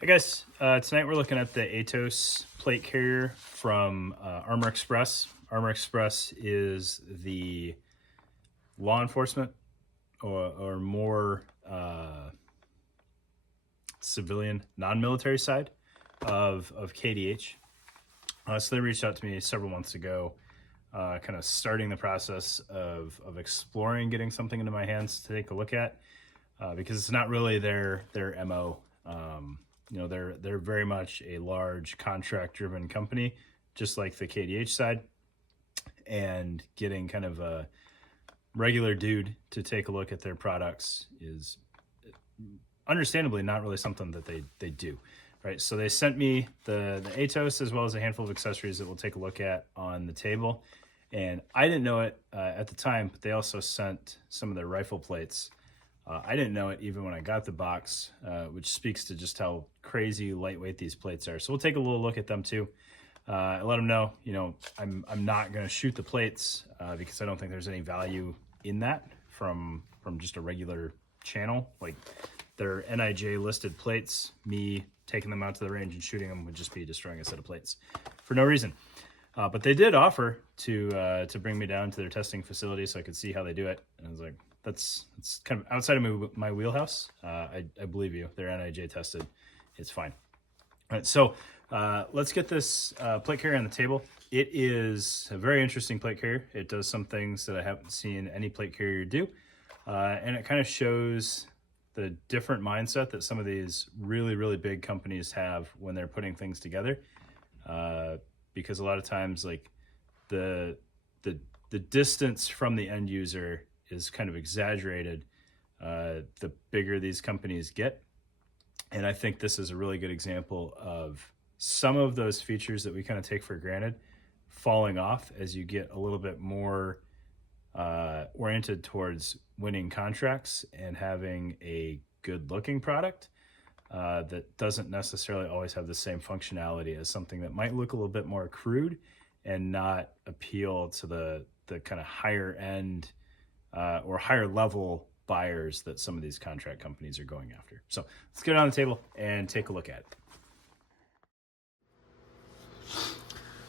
Hey guys, tonight we're looking at the Aetos plate carrier from Armor Express. Armor Express is the law enforcement or more civilian, non-military side of KDH. So they reached out to me several months ago, kind of starting the process of exploring getting something into my hands to take a look at, because it's not really their MO. They're very much a large contract-driven company, just like the KDH side, and getting kind of a regular dude to take a look at their products is understandably not really something that they do, right? So they sent me the Aetos as well as a handful of accessories that we'll take a look at on the table. And I didn't know it at the time, but they also sent some of their rifle plates. I didn't know it even when I got the box, which speaks to just how crazy lightweight these plates are. So we'll take a little look at them too. I let them know, I'm not going to shoot the plates because I don't think there's any value in that from just a regular channel. Like, they're NIJ listed plates. Me taking them out to the range and shooting them would just be destroying a set of plates for no reason. But they did offer to bring me down to their testing facility so I could see how they do it. And I was like, that's kind of outside of my wheelhouse. I believe you. They're NIJ tested. It's fine. All right, so let's get this plate carrier on the table. It is a very interesting plate carrier. It does some things that I haven't seen any plate carrier do. And it kind of shows the different mindset that some of these really, really big companies have when they're putting things together. Because a lot of times, like, the distance from the end user is kind of exaggerated the bigger these companies get. And I think this is a really good example of some of those features that we kind of take for granted falling off as you get a little bit more oriented towards winning contracts and having a good looking product that doesn't necessarily always have the same functionality as something that might look a little bit more crude and not appeal to the kind of higher end or higher level buyers that some of these contract companies are going after. So let's get it on the table and take a look at it.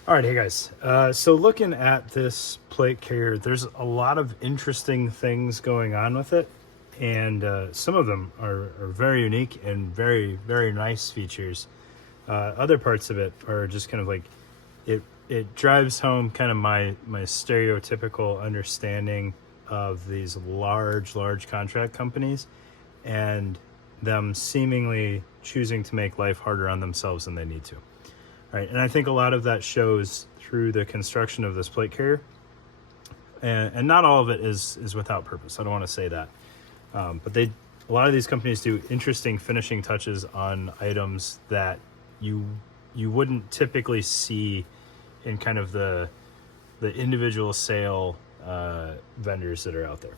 All right, hey guys. So looking at this plate carrier, there's a lot of interesting things going on with it. And some of them are very unique and very, very nice features. Other parts of it are just kind of like, it drives home kind of my stereotypical understanding of these large contract companies and them seemingly choosing to make life harder on themselves than they need to. Right, and I think a lot of that shows through the construction of this plate carrier, and not all of it is without purpose. I don't want to say that, but a lot of these companies do interesting finishing touches on items that you wouldn't typically see in kind of the individual sale vendors that are out there.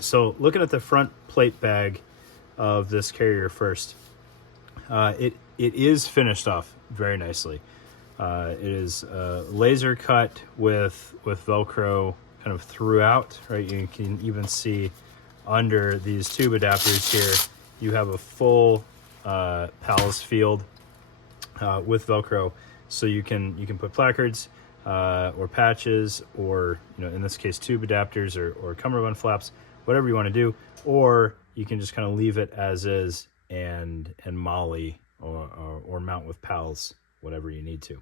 So looking at the front plate bag of this carrier first, it is finished off very nicely. It is laser cut with Velcro kind of throughout, right? You can even see under these tube adapters here, you have a full PALS field with Velcro, so you can put placards or patches, or in this case tube adapters or cummerbund flaps, whatever you want to do, or you can just kind of leave it as is and molly or mount with PALS, whatever you need to,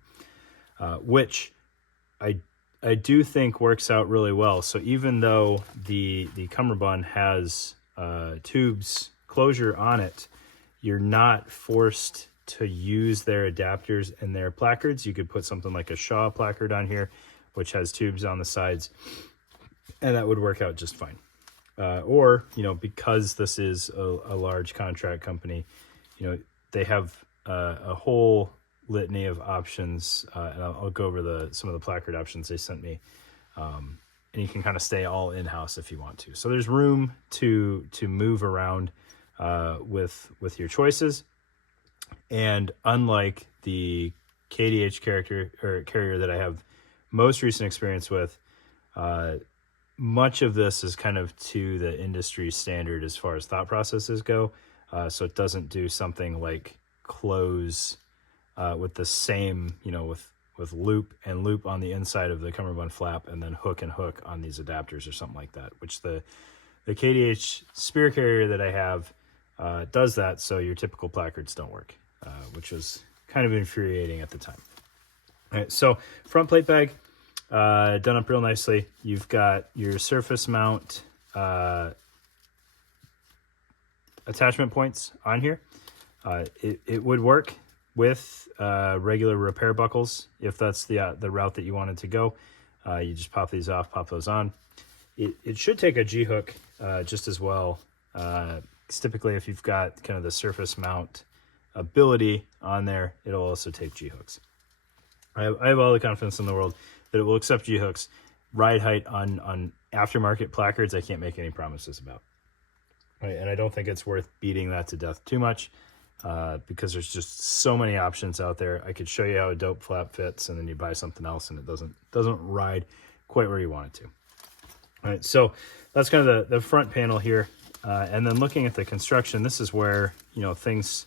which I do think works out really well. So even though the cummerbund has tubes closure on it, you're not forced to use their adapters and their placards. You could put something like a Shaw placard on here, which has tubes on the sides, and that would work out just fine. Or, because this is a large contract company, they have a whole litany of options, and I'll go over some of the placard options they sent me. And you can kind of stay all in-house if you want to. So there's room to move around with your choices. And unlike the KDH carrier that I have most recent experience with, much of this is kind of to the industry standard as far as thought processes go. So it doesn't do something like close with the same, with loop and loop on the inside of the cummerbund flap, and then hook and hook on these adapters or something like that, which the KDH spear carrier that I have does that, so your typical placards don't work, which was kind of infuriating at the time. All right, so front plate bag, done up real nicely. You've got your surface mount attachment points on here. It would work with regular repair buckles if that's the route that you wanted to go. You just pop these off, pop those on. It should take a G-hook just as well. Typically, if you've got kind of the surface mount ability on there, it'll also take G-hooks. I have all the confidence in the world that it will accept G-hooks. Ride height on aftermarket placards, I can't make any promises about. Right, and I don't think it's worth beating that to death too much because there's just so many options out there. I could show you how a dope flap fits, and then you buy something else and it doesn't ride quite where you want it to. All right, so that's kind of the front panel here. And then looking at the construction, this is where, things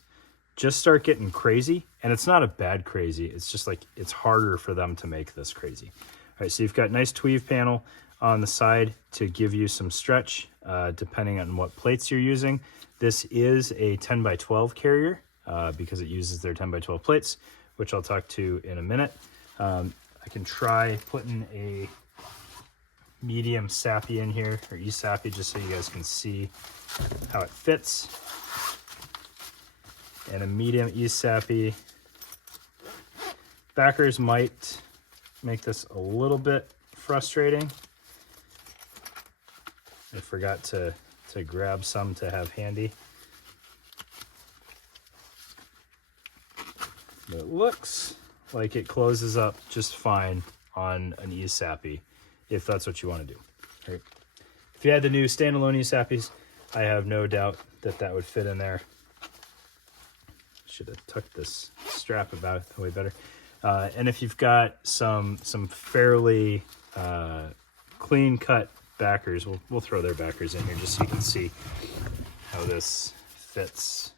just start getting crazy. And it's not a bad crazy. It's just like it's harder for them to make this crazy. All right, so you've got nice tweave panel on the side to give you some stretch depending on what plates you're using. This is a 10 by 12 carrier because it uses their 10 by 12 plates, which I'll talk to in a minute. I can try putting a medium sappy in here, or e-sappy, just so you guys can see how it fits. And a medium e-sappy. Backers might make this a little bit frustrating. I forgot to grab some to have handy. But it looks like it closes up just fine on an e-sappy, if that's what you want to do. Right. If you had the new standalone e-sappies, I have no doubt that would fit in there. Should have tucked this strap about way better. And if you've got some fairly clean cut backers, we'll throw their backers in here just so you can see how this fits.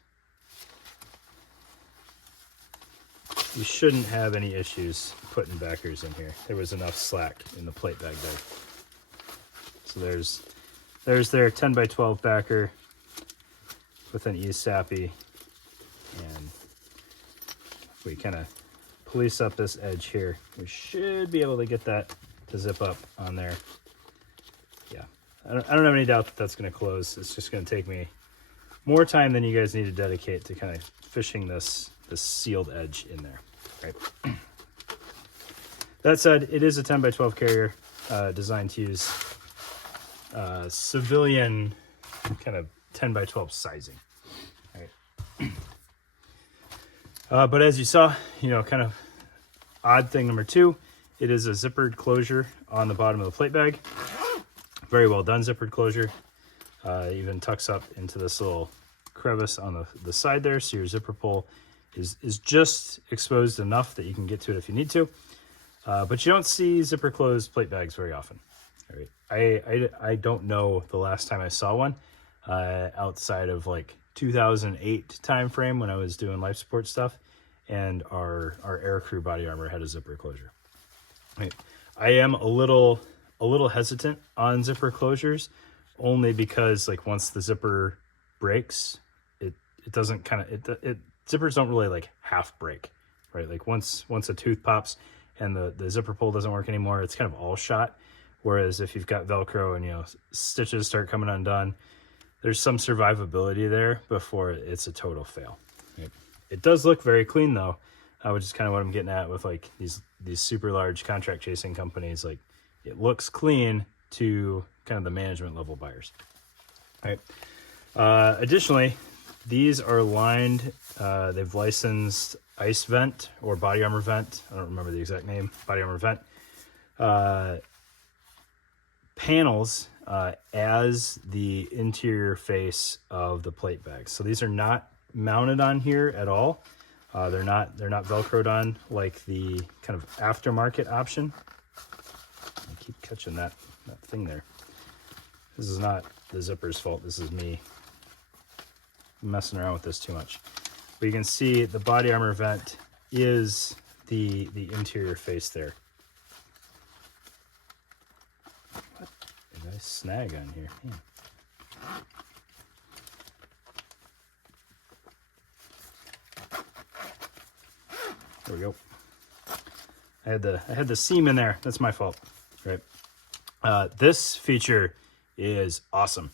You shouldn't have any issues putting backers in here. There was enough slack in the plate bag there. So there's their 10 by 12 backer with an e-sappy, and if we kind of police up this edge here, we should be able to get that to zip up on there. Yeah, I don't have any doubt that that's going to close. It's just going to take me more time than you guys need to dedicate to kind of fishing this sealed edge in there. Right. That said, it is a 10 by 12 carrier designed to use civilian kind of 10 by 12 sizing. Right. But as you saw, kind of odd thing number two, it is a zippered closure on the bottom of the plate bag. Very well done zippered closure. Even tucks up into this little crevice on the side there, so your zipper pull is just exposed enough that you can get to it if you need to. But you don't see zipper closed plate bags very often. All right. I don't know the last time I saw one outside of like 2008 time frame when I was doing life support stuff, and our aircrew body armor had a zipper closure. Right. I am a little hesitant on zipper closures, only because like once the zipper breaks, it doesn't kind of zippers don't really like half break, right? Like once a tooth pops and the zipper pull doesn't work anymore, it's kind of all shot. Whereas if you've got Velcro and stitches start coming undone, there's some survivability there before it's a total fail. Right? It does look very clean though, which is kind of what I'm getting at with like these super large contract chasing companies. Like it looks clean to kind of the management level buyers. All right. Additionally, these are lined, they've licensed ice vent or body armor vent. I don't remember the exact name, body armor vent. Panels as the interior face of the plate bag. So these are not mounted on here at all. They're not Velcroed on like the kind of aftermarket option. I keep catching that thing there. This is not the zipper's fault. This is me messing around with this too much. But you can see the body armor vent is the interior face there. What did I snag on here? Man. There we go. I had the seam in there. That's my fault, right? This feature is awesome.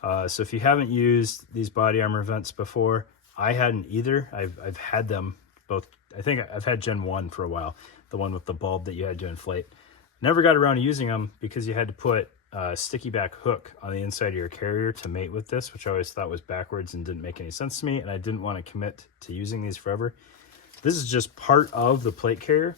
So if you haven't used these body armor vents before, I hadn't either. I've had them both. I think I've had Gen 1 for a while, the one with the bulb that you had to inflate. Never got around to using them because you had to put a sticky back hook on the inside of your carrier to mate with this, which I always thought was backwards and didn't make any sense to me, and I didn't want to commit to using these forever. This is just part of the plate carrier.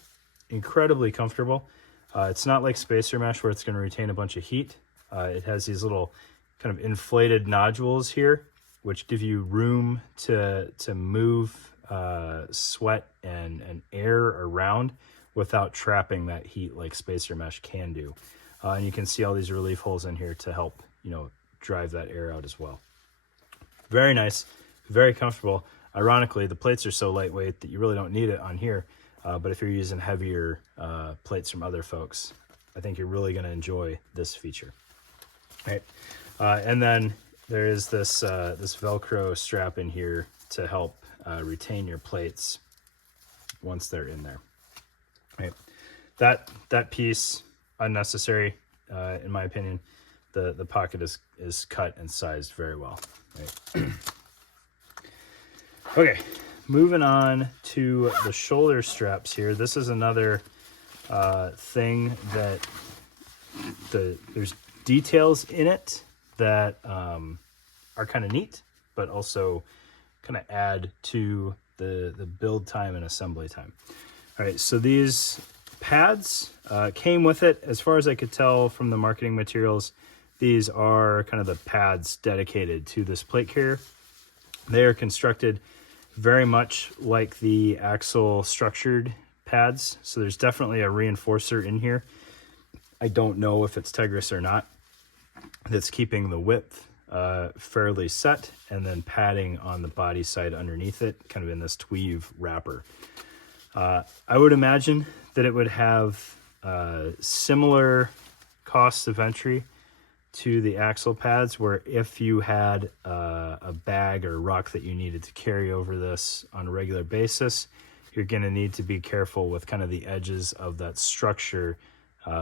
Incredibly comfortable. It's not like spacer mesh where it's going to retain a bunch of heat. It has these little kind of inflated nodules here, which give you room to move sweat and air around without trapping that heat like spacer mesh can do. And you can see all these relief holes in here to help, drive that air out as well. Very nice, very comfortable. Ironically, the plates are so lightweight that you really don't need it on here. But if you're using heavier plates from other folks, I think you're really going to enjoy this feature. Right. And then there is this this Velcro strap in here to help retain your plates once they're in there. Right. That piece, unnecessary, in my opinion. The pocket is cut and sized very well. Right. Okay, moving on to the shoulder straps here. This is another thing that there's details in it that are kind of neat, but also kind of add to the build time and assembly time. All right, so these pads came with it. As far as I could tell from the marketing materials, these are kind of the pads dedicated to this plate carrier. They are constructed very much like the axle structured pads. So there's definitely a reinforcer in here. I don't know if it's Tegris or not. That's keeping the width fairly set, and then padding on the body side underneath it, kind of in this tweave wrapper. I would imagine that it would have similar costs of entry to the axle pads, where if you had a bag or rock that you needed to carry over this on a regular basis, you're going to need to be careful with kind of the edges of that structure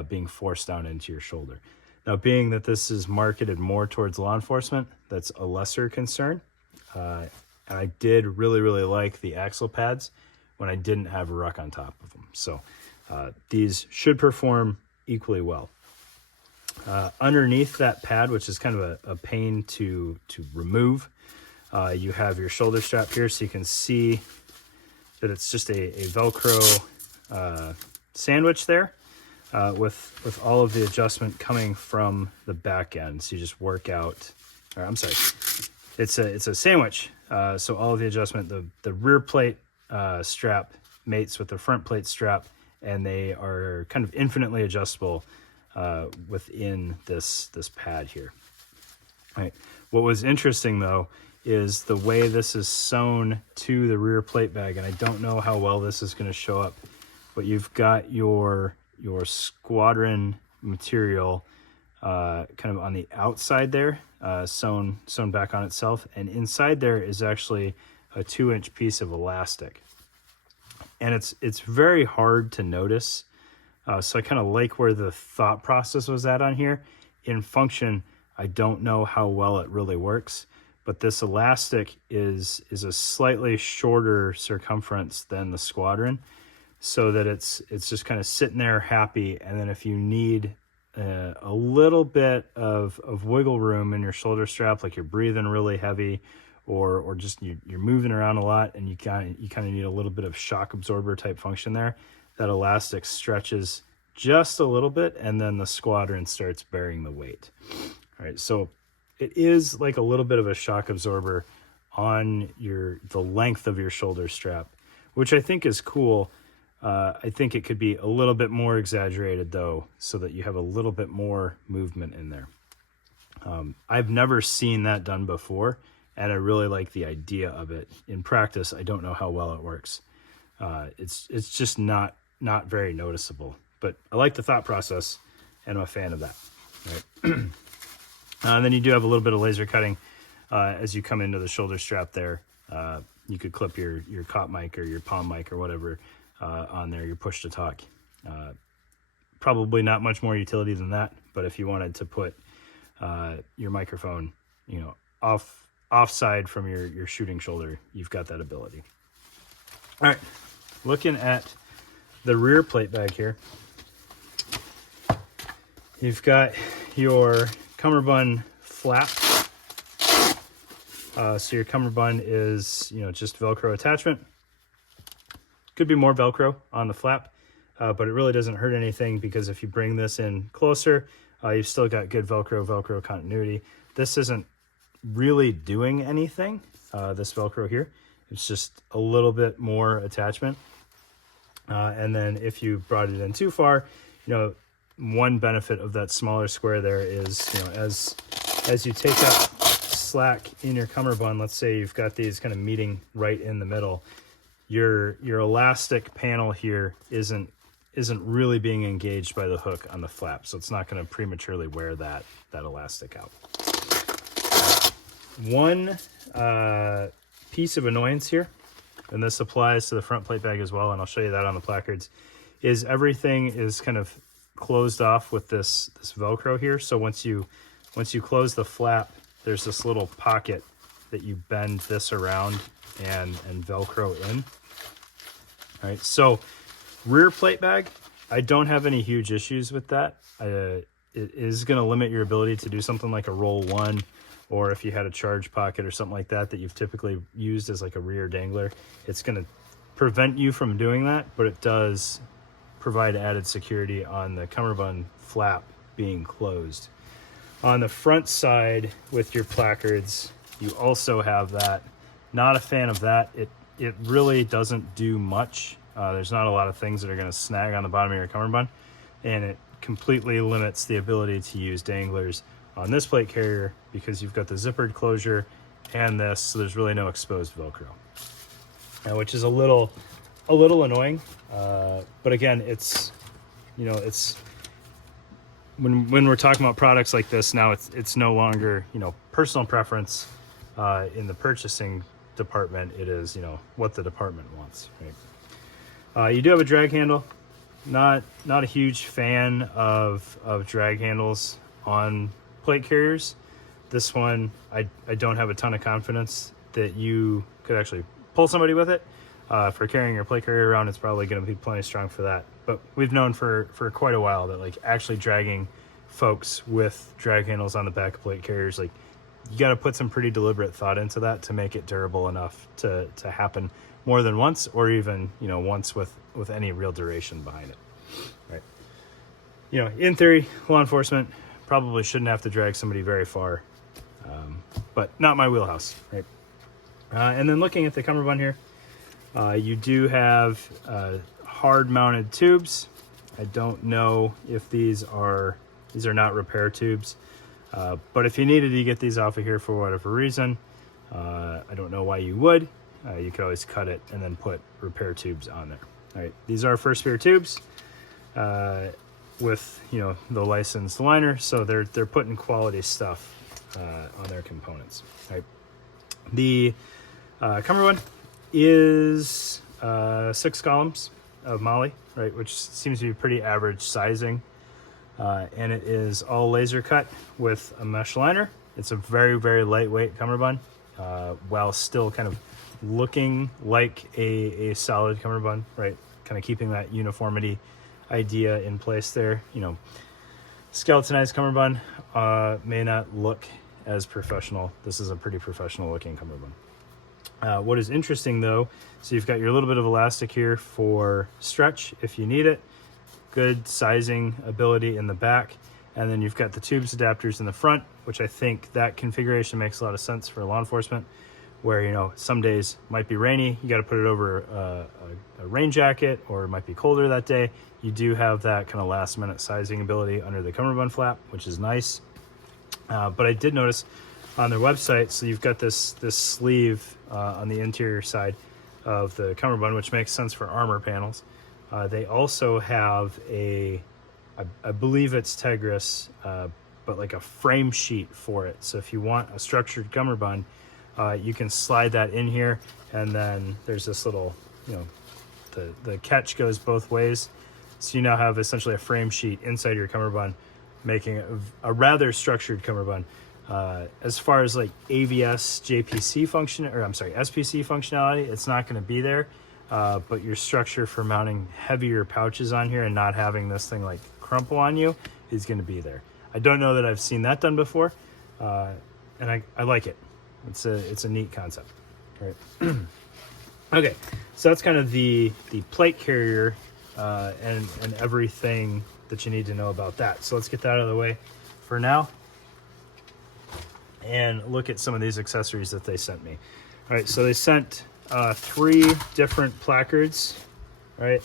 being forced down into your shoulder. Now, being that this is marketed more towards law enforcement, that's a lesser concern. And I did really, really like the axle pads when I didn't have a ruck on top of them. So these should perform equally well. Underneath that pad, which is kind of a pain to remove, you have your shoulder strap here, so you can see that it's just a Velcro sandwich there with all of the adjustment coming from the back end. So you just work out, or I'm sorry, it's a sandwich. So all of the adjustment, the rear plate strap mates with the front plate strap, and they are kind of infinitely adjustable within this pad here. All right. What was interesting though is the way this is sewn to the rear plate bag, and I don't know how well this is going to show up, but you've got your squadron material kind of on the outside there, sewn back on itself, and inside there is actually a 2-inch piece of elastic, and it's very hard to notice. So I kind of like where the thought process was at on here. In function, I don't know how well it really works, but this elastic is a slightly shorter circumference than the squadron, so that it's just kind of sitting there happy. And then if you need a little bit of wiggle room in your shoulder strap, like you're breathing really heavy, or just you're moving around a lot, and you kind of need a little bit of shock absorber type function there, that elastic stretches just a little bit, and then the squadron starts bearing the weight. All right, so it is like a little bit of a shock absorber on the length of your shoulder strap, which I think is cool. I think it could be a little bit more exaggerated though, so that you have a little bit more movement in there. I've never seen that done before, and I really like the idea of it. In practice, I don't know how well it works. It's just not very noticeable, but I like the thought process, and I'm a fan of that. Right? And then you do have a little bit of laser cutting as you come into the shoulder strap there. You could clip your cop mic or your palm mic or whatever on there, your push to talk. Probably not much more utility than that, but if you wanted to put your microphone, offside from your shooting shoulder, you've got that ability. All right, looking at the rear plate bag here, you've got your cummerbund flap. So your cummerbund is, just Velcro attachment. Could be more Velcro on the flap, but it really doesn't hurt anything, because if you bring this in closer, you've still got good Velcro continuity. This isn't really doing anything, this Velcro here. It's just a little bit more attachment. And then if you brought it in too far, one benefit of that smaller square there is, as you take up slack in your cummerbund, let's say you've got these kind of meeting right in the middle, your elastic panel here isn't really being engaged by the hook on the flap, so it's not going to prematurely wear that elastic out. One piece of annoyance here, and this applies to the front plate bag as well, and I'll show you that on the placards, is everything is kind of closed off with this Velcro here. So once you close the flap, there's this little pocket that you bend this around and Velcro in. All right, so rear plate bag, I don't have any huge issues with that. It is going to limit your ability to do something like a roll one, or if you had a charge pocket or something like that you've typically used as like a rear dangler. It's going to prevent you from doing that, but it does provide added security on the cummerbund flap being closed. On the front side with your placards, you also have that. Not a fan of that. It really doesn't do much. There's not a lot of things that are going to snag on the bottom of your cummerbund, and it completely limits the ability to use danglers on this plate carrier because you've got the zippered closure and this, so there's really no exposed Velcro, which is a little annoying. But again, it's when we're talking about products like this now, it's no longer personal preference in the purchasing department. It is what the department wants, right? You do have a drag handle. Not a huge fan of drag handles on plate carriers. This one, I don't have a ton of confidence that you could actually pull somebody with it. For carrying your plate carrier around, it's probably going to be plenty strong for that. But we've known for quite a while that like actually dragging folks with drag handles on the back of plate carriers, like you got to put some pretty deliberate thought into that to make it durable enough to happen more than once, or even once with any real duration behind it, right? In theory, law enforcement probably shouldn't have to drag somebody very far, but not my wheelhouse, right? And then looking at the cummerbund here, you do have hard mounted tubes. I don't know if these are not repair tubes, but if you needed to get these off of here for whatever reason, I don't know why you would. You could always cut it and then put repair tubes on there. All right, these are first fear tubes with the licensed liner, so they're putting quality stuff on their components. All right, the cummerbund is 6 columns of moly, right, which seems to be pretty average sizing, and it is all laser cut with a mesh liner. It's a very, very lightweight cummerbund, while still kind of looking like a solid cummerbund, right, kind of keeping that uniformity idea in place there. Skeletonized cummerbund may not look as professional. This is a pretty professional looking cummerbund. What is interesting though, so you've got your little bit of elastic here for stretch if you need it, good sizing ability in the back, and then you've got the tubes adapters in the front, which I think that configuration makes a lot of sense for law enforcement, where some days might be rainy, you got to put it over a rain jacket, or it might be colder that day. You do have that kind of last minute sizing ability under the cummerbund flap, which is nice. But I did notice on their website. So you've got this sleeve on the interior side of the cummerbund, which makes sense for armor panels. They also have I believe it's Tegris, but like a frame sheet for it. So if you want a structured cummerbund, you can slide that in here, and then there's this little, the catch goes both ways. So you now have essentially a frame sheet inside your cummerbund, making a rather structured cummerbund. As far as like AVS, JPC function, or I'm sorry, SPC functionality, it's not going to be there. But your structure for mounting heavier pouches on here and not having this thing like crumple on you is going to be there. I don't know that I've seen that done before, and I like it. It's a neat concept. All right. Okay, so that's kind of the plate carrier and everything that you need to know about that. So let's get that out of the way for now and look at some of these accessories that they sent me. All right, so they sent 3 different placards, right?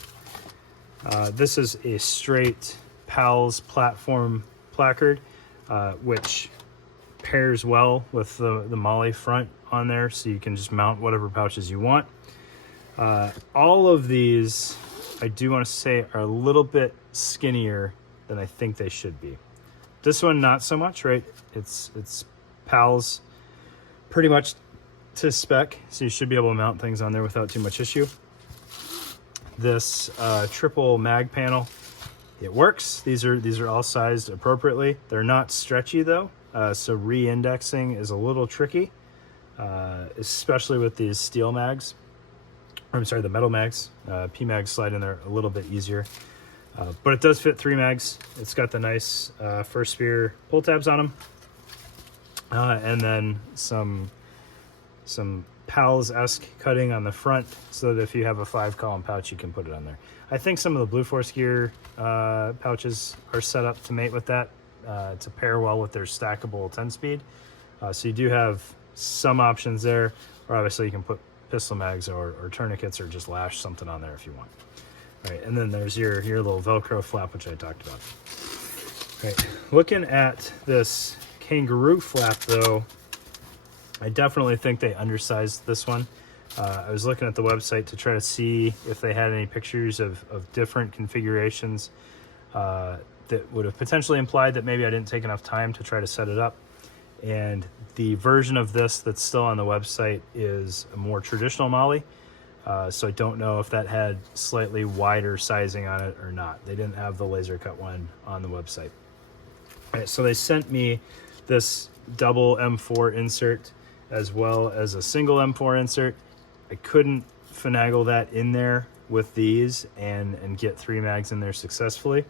This is a straight PALS platform placard, which pairs well with the MOLLE front on there, so you can just mount whatever pouches you want. All of these, I do want to say, are a little bit skinnier than I think they should be. This one, not so much, right? It's PALS pretty much to spec, so you should be able to mount things on there without too much issue. This triple mag panel, it works. These are all sized appropriately. They're not stretchy though, so re-indexing is a little tricky, especially with these steel mags. I'm sorry, the metal mags. P-mags slide in there a little bit easier, but it does fit 3 mags. It's got the nice first spear pull tabs on them, and then some PALS-esque cutting on the front, so that if you have a 5-column pouch, you can put it on there. I think some of the Blue Force gear pouches are set up to mate with that, to pair well with their stackable 10-speed. So you do have some options there, or obviously you can put pistol mags or tourniquets, or just lash something on there if you want. All right, and then there's your little Velcro flap, which I talked about. All right, looking at this kangaroo flap though, I definitely think they undersized this one. I was looking at the website to try to see if they had any pictures of different configurations that would have potentially implied that maybe I didn't take enough time to try to set it up. And the version of this that's still on the website is a more traditional MOLLE. So I don't know if that had slightly wider sizing on it or not. They didn't have the laser cut one on the website. All right, so they sent me this double M4 insert as well as a single M4 insert. I couldn't finagle that in there with these and get 3 mags in there successfully.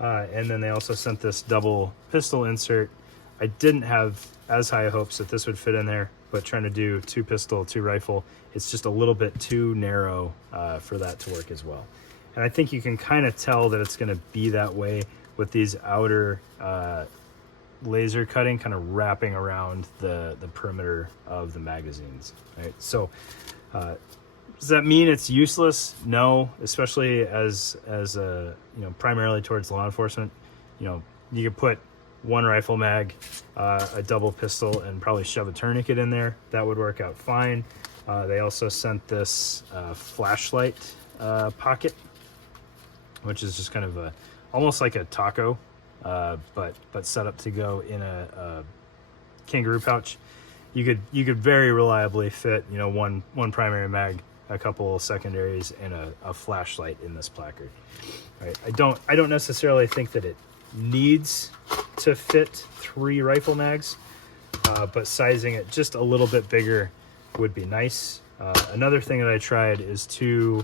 And then they also sent this double pistol insert. I didn't have as high hopes that this would fit in there, but trying to do 2 pistol, 2 rifle, it's just a little bit too narrow for that to work as well. And I think you can kind of tell that it's going to be that way with these outer laser cutting kind of wrapping around the perimeter of the magazines. Right? So does that mean it's useless? No, especially as a primarily towards law enforcement. You could put 1 rifle mag, a double pistol, and probably shove a tourniquet in there. That would work out fine. They also sent this flashlight pocket, which is just kind of almost like a taco, but set up to go in a kangaroo pouch. You could very reliably fit one primary mag, a couple secondaries, and a flashlight in this placard. Right? I don't necessarily think that it needs to fit 3 rifle mags, but sizing it just a little bit bigger would be nice. Another thing that I tried is 2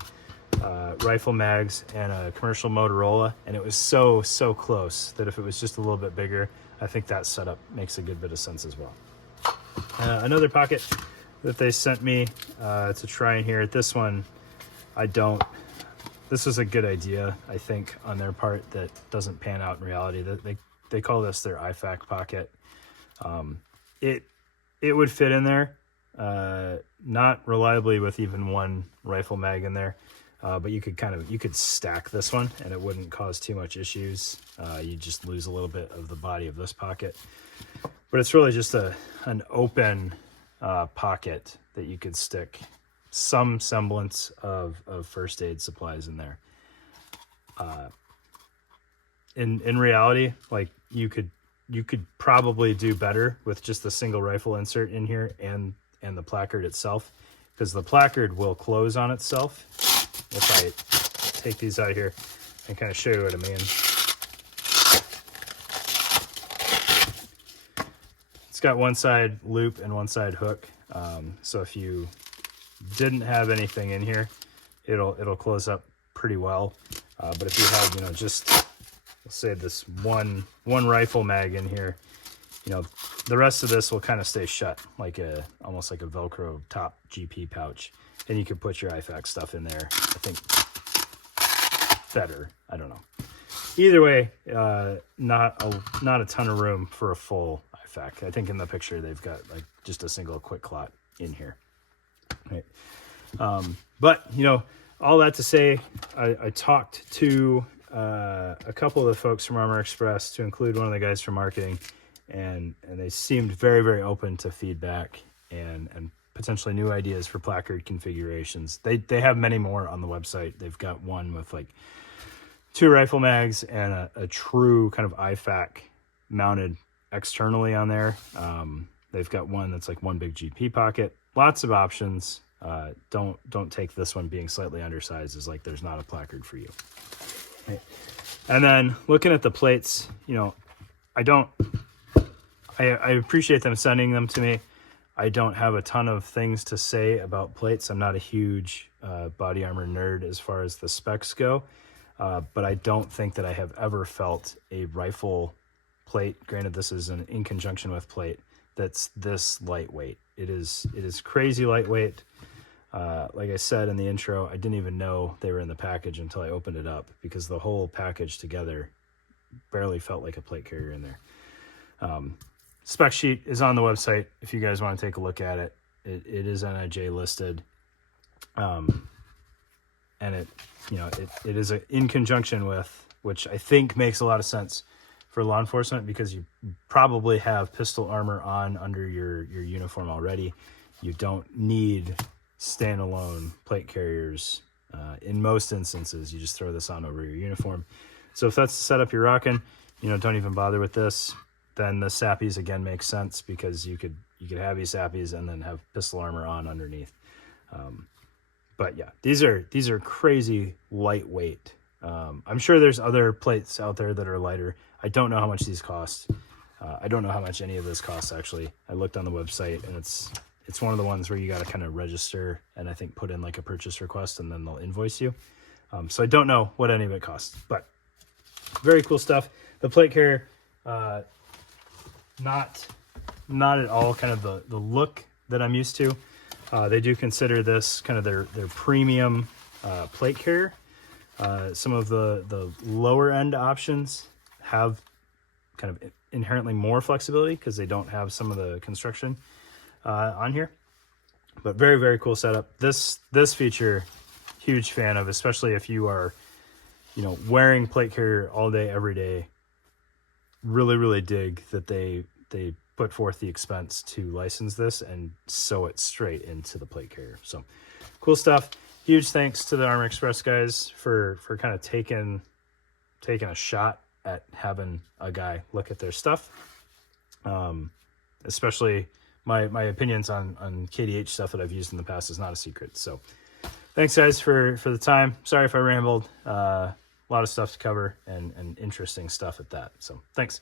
rifle mags and a commercial Motorola, and it was so close that if it was just a little bit bigger, I think that setup makes a good bit of sense as well. Another pocket that they sent me to try in here. This one, this was a good idea, I think, on their part that doesn't pan out in reality. They call this their IFAC pocket. It would fit in there, not reliably with even 1 rifle mag in there, but you could stack this one and it wouldn't cause too much issues. You just lose a little bit of the body of this pocket, but it's really just an open pocket that you could stick some semblance of first aid supplies in there. In reality, like you could probably do better with just the single rifle insert in here and the placard itself, because the placard will close on itself. If I take these out here and kind of show you what I mean. It's got one side loop and one side hook. So if you didn't have anything in here, it'll close up pretty well. But if you had, you know, just let's say this one rifle mag in here, you know, the rest of this will kind of stay shut, like almost like a Velcro top GP pouch, and you could put your IFAK stuff in there. I think better. I don't know. Either way, not a ton of room for a full IFAK. I think in the picture they've got like just a single quick clot in here. Right. But you know, all that to say, I talked to a couple of the folks from Armor Express, to include one of the guys from marketing, and they seemed very, very open to feedback and potentially new ideas for placard configurations. They have many more on the website. They've got one with like 2 rifle mags and a true kind of IFAK mounted externally on there. They've got one that's like one big GP pocket. Lots of options. Don't take this one being slightly undersized as like there's not a placard for you. Okay. And then looking at the plates, you know, I appreciate them sending them to me. I don't have a ton of things to say about plates. I'm not a huge body armor nerd as far as the specs go, but I don't think that I have ever felt a rifle plate, granted this is in conjunction with plate, that's this lightweight. It is crazy lightweight. Like I said in the intro, I didn't even know they were in the package until I opened it up, because the whole package together barely felt like a plate carrier in there. Spec sheet is on the website if you guys want to take a look at it. It is NIJ listed. And it is in conjunction with, which I think makes a lot of sense for law enforcement, because you probably have pistol armor on under your uniform already. You don't need standalone plate carriers. In most instances, you just throw this on over your uniform. So if that's the setup you're rocking, you know, don't even bother with this. Then the sappies again makes sense, because you could have these sappies and then have pistol armor on underneath. But yeah, these are crazy lightweight. I'm sure there's other plates out there that are lighter. I don't know how much these cost. I don't know how much any of this costs, actually. I looked on the website, and it's one of the ones where you got to kind of register and I think put in like a purchase request, and then they'll invoice you. So I don't know what any of it costs, but very cool stuff. The plate carrier, not at all kind of the look that I'm used to. They do consider this kind of their premium plate carrier. Some of the lower end options have kind of inherently more flexibility because they don't have some of the construction on here. But very, very cool setup. This feature, huge fan of, especially if you are, you know, wearing plate carrier all day, every day. Really, really dig that they put forth the expense to license this and sew it straight into the plate carrier. So cool stuff. Huge thanks to the Armor Express guys for kind of taking a shot at having a guy look at their stuff. Especially my opinions on KDH stuff that I've used in the past is not a secret. So thanks guys for the time. Sorry if I rambled. A lot of stuff to cover and interesting stuff at that. So thanks.